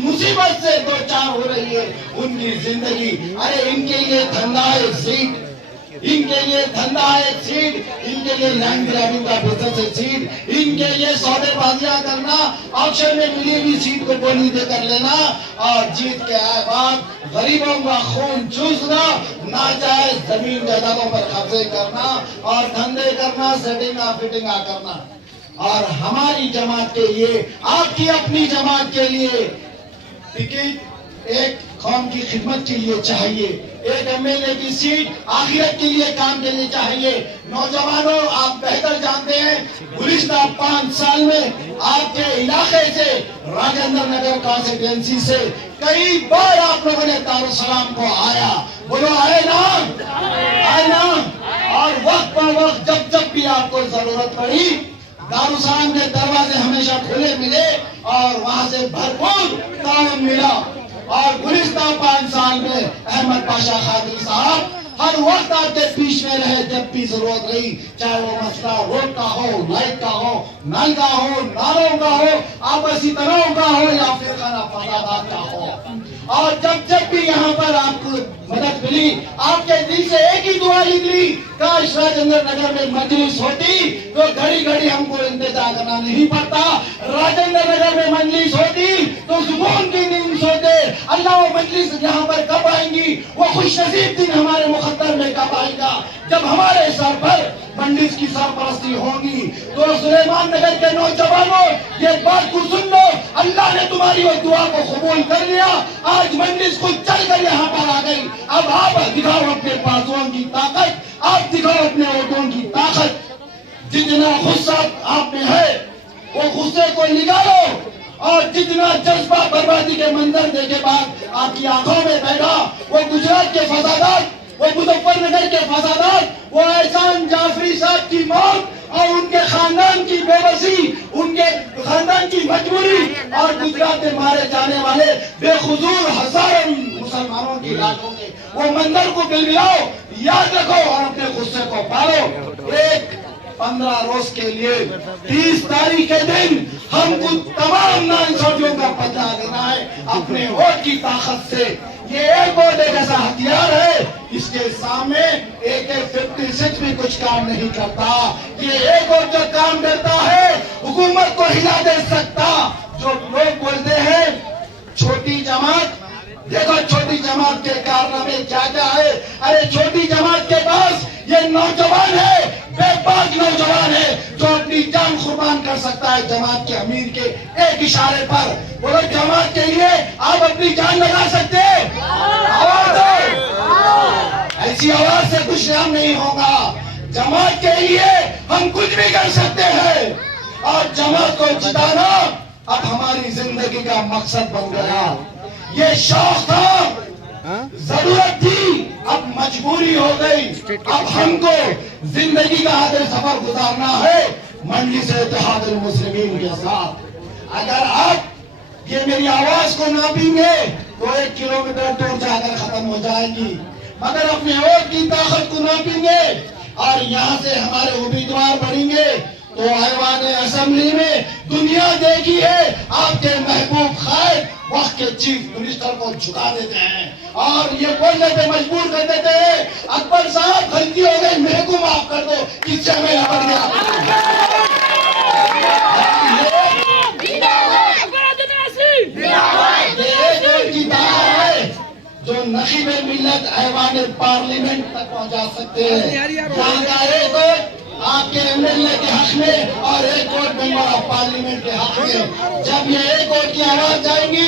मुसीबत से दो चार हो रही है उनकी जिंदगी। अरे इनके लिए धंधा है सीट, इनके लिए धंधा है सीट, इनके लिए लैंड ग्रैबिंग का बिजनेस है सीट, इनके लिए सौदेबाजियां करना, ऑक्शन में मिली हुई सीट को बोली दे कर लेना और जीत के आए बाद गरीबों का खून चूसना, नाजायज जमीन जायदादों पर कब्जे करना और धंधे करना, सेटिंगा फिटिंगा करना। और हमारी जमात के लिए, आपकी अपनी जमात के लिए टिकट एक कौम की खिदमत के लिए चाहिए, एक एमएलए की सीट आखिरत के लिए काम के लिए चाहिए। नौजवानों, आप बेहतर जानते हैं गुज़िश्ता 5 साल में आपके इलाके से, राजेंद्र नगर कॉन्स्टिट्यूएंसी से कई बार आप लोगों ने दारुसलाम को आया, बोलो आए ना, आए ना। और वक्त पर वक्त जब जब भी आपको जरूरत पड़ी, दारुसलाम के दरवाजे हमेशा खुले मिले और वहां से भरपूर ताउन मिला। और गुज़िश्ता 5 साल में अहमद पाशा खादिर साहब हर वक्त आपके बीच में रहे जब भी जरूरत रही, चाहे वो मसला रोड का हो, लाइट का हो, नल का हो, नालों का हो, आपसी तनाव का हो या फिर खाना फसादात का हो। और जब जब भी यहाँ पर आपको मदद मिली, आपके दिल से एक ही दुआ निकली, काश राजेंद्र नगर में मजलिस होती तो घड़ी घड़ी हमको इंतजार करना नहीं पड़ता, राजेंद्र नगर में मजलिस होती तो सुकून की नींद सोते। अल्लाह वो मजलिस यहाँ पर कब आएंगी, वो खुशनसीब दिन हमारे मुकद्दर में कब आएगा जब हमारे सर पर मंडिस की सरपरस्ती होगी। तो सुलेमान नगर के नौजवानों, ये बात को सुन लो, अल्लाह ने तुम्हारी वो दुआ को कबूल कर लिया। आज मंडिस को चल कर यहाँ पर आ गई। अब आप दिखाओ अपने बाजुओं की ताकत, आप दिखाओ अपने ओठों की ताकत। जितना गुस्सा आप में है वो गुस्से को निकालो, और जितना जज्बा बर्बादी के मंजर देखे बाद आपकी आंखों में बैठा वो गुजरात के फसादात, वो मुजफ्फरनगर के फसादात, वो एहसान जाफरी साहब की मौत और उनके खानदान की बेबसी, उनके खानदान की मजबूरी और गुजरात में मारे जाने वाले बेखुजूर हजारों मुसलमानों की लाशों के वो मंजर को बिलबिलाओ, याद रखो और अपने गुस्से को पालो। एक 15 रोज के लिए 30 तारीख के दिन हमको तमाम नाइंसाफियों का बदला देना है अपने वोट की ताकत से। ये एक वोट एक ऐसा हथियार है, इसके सामने AK-56 भी कुछ काम नहीं करता। ये एक वोट जो काम करता है हुकूमत को हिला दे सकता। जो लोग बोलते हैं छोटी जमात, देखो छोटी जमात के कारनामे क्या क्या है। अरे छोटी जमात के पास ये नौजवान है, बेबाक नौजवान है जो अपनी जान कुर्बान कर सकता है जमात के अमीर के एक इशारे पर। बोलो जमात के लिए आप अपनी जान लगा सकते हैं? आवाज दो। ऐसी आवाज से कुछ काम नहीं होगा। जमात के लिए हम कुछ भी कर सकते हैं और जमात को जिताना अब हमारी जिंदगी का मकसद बन गया। ये शौक था, जरूरत थी, अब मजबूरी हो गई। अब हमको जिंदगी का आखिरी सफर गुजारना है मजलिस इत्तेहादुल मुस्लिमीन के साथ। अगर आप ये मेरी आवाज को नापेंगे तो 1 किलोमीटर दूर जाकर खत्म हो जाएगी, मगर अपने वोट की ताकत को नापेंगे और यहाँ से हमारे उम्मीदवार बढ़ेंगे तो ऐवान असेंबली में दुनिया देखी है आपके महबूब खैर वक्त के चीफ मिनिस्टर को झुका देते हैं और ये बोलने पे मजबूर कर देते हैं, अकबर साहब गलती हो गई, मेरे को माफ कर दो, किससे हमें लपट गया। जो नकीब मिल्लत ऐवान पार्लियामेंट तक पहुंचा सकते हैं। यहाँ का एक वोट आपके एमएलए के हक में और एक वोट मेंबर ऑफ पार्लियामेंट के हक में। जब ये एक वोट की आवाज जाएगी